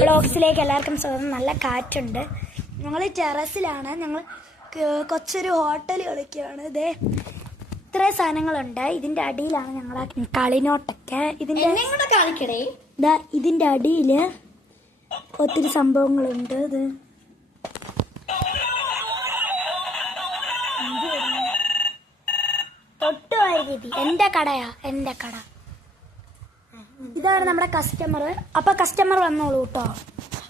ബ്ലോഗ്സിലേക്ക് എല്ലാവർക്കും സ്വാഗതം. നല്ല കാറ്റുണ്ട്. ഞങ്ങൾ ടെറസിലാണ്. ഞങ്ങൾ കൊച്ചൊരു ഹോട്ടൽ കളിക്കുകയാണ്. ഇതേ ഇത്രയും സാധനങ്ങളുണ്ട്. ഇതിന്റെ അടിയിലാണ് ഞങ്ങൾ കളിനോട്ടൊക്കെ. ഇതിന്റെ ഇതിന്റെ അടിയിൽ ഒത്തിരി സംഭവങ്ങളുണ്ട്. ഇത് തൊട്ടുമായിരുന്നു എന്റെ കടയാ എന്റെ കട. ഇതാണ് നമ്മുടെ കസ്റ്റമർ അപ്പൊ കസ്റ്റമർ വന്നോളൂ കേട്ടോ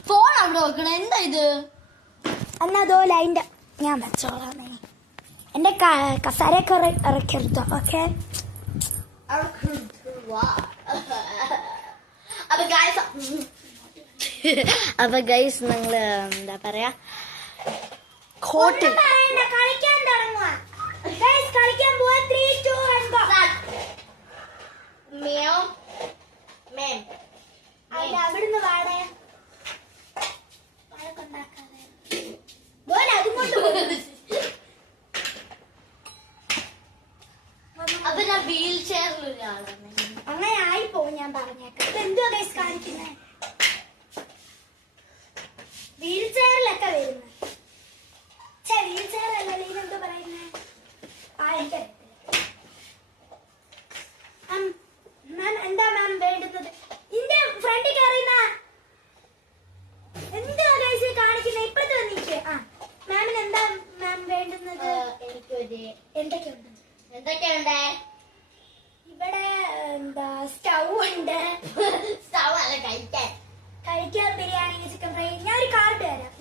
ഫോൺ അവിടെ വെക്കണേ. എന്താ ഇത്? എന്നാ അതോ ലൈന്റെ ഞാൻ വെച്ചോളാം. എന്റെ കസാരയൊക്കെ കസേരയൊക്കെ ഇറ- ഇറക്കരുതോ ഓക്കെ അപ്പൊ ഗൈസ് നിങ്ങൾ എന്താ പറയാ? കോട്ട് കളിക്കാൻ തുടങ്ങുക കളിക്കാൻ അപ്പൊ ഞാൻ വീൽ ചെയറിൽ ഒരാളാണ് അങ്ങനെ ആയി പോകും ഞാൻ പറഞ്ഞേക്കാം. എന്തുവാ ഗൈസ് കാണിക്കുന്നത് വീൽ ചെയറിലൊക്കെ വരുന്നത് വീൽ ചെയർ പറയുന്നേ? മാം, എന്താ മാം വേണ്ടുന്നത്? ഇതിന്റെ ഫ്രണ്ടിൽ കയറിയുന്ന എന്താ ഗൈസ് കാണിക്കുന്നത് ഇപ്പഴത്തെ വന്നിട്ട് ആ മാമിന് എന്താ മാം വേണ്ടുന്നത്? എനിക്കൊരു എന്തൊക്കെയുണ്ട്? എന്തൊക്കെയുണ്ട്? ഉണ്ട്. സ്റ്റവ് അല്ല കഴിക്കാൻ. കഴിക്കാൻ ബിരിയാണി ചിക്കൻ ഫ്രൈ. ഞാൻ ഒരു കാർഡ് തരാം.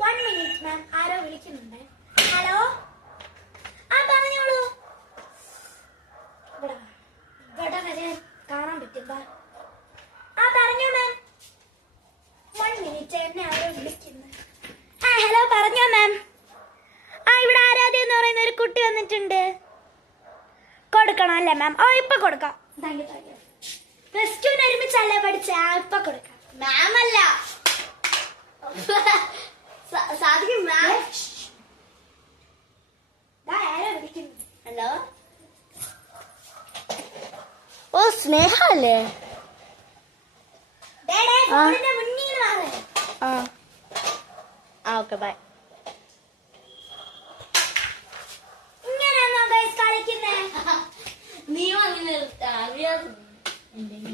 വൺ മിനിറ്റ് മാം ആരോ വിളിക്കുന്നുണ്ട്. ഹലോ ആ പറഞ്ഞോളൂ ഇവിടെ വാ. ഇവിടെ വരെ കാണാൻ പറ്റും വാ. ആ പറഞ്ഞോ മാം വൺ മിനിറ്റ് എന്നെ ആരോ വിളിക്കുന്നു ആ ഹലോ പറഞ്ഞോ മാം ആ ഇവിടെ ആരാധ്യ എന്ന് പറയുന്ന ഒരു കുട്ടി വന്നിട്ടുണ്ട്. കൊടുക്കണം അല്ലേ മാം ഓ ഇപ്പൊ കൊടുക്കാം. പ്ലസ് ടുവിന് ഒരുമിച്ചല്ലേ പഠിച്ച? ഇപ്പൊ കൊടുക്കാം. മാം അല്ല. സാധിക്കും മാം ഹലോ ഓ സ്നേഹ അല്ലേ ആ. Okay bye ending.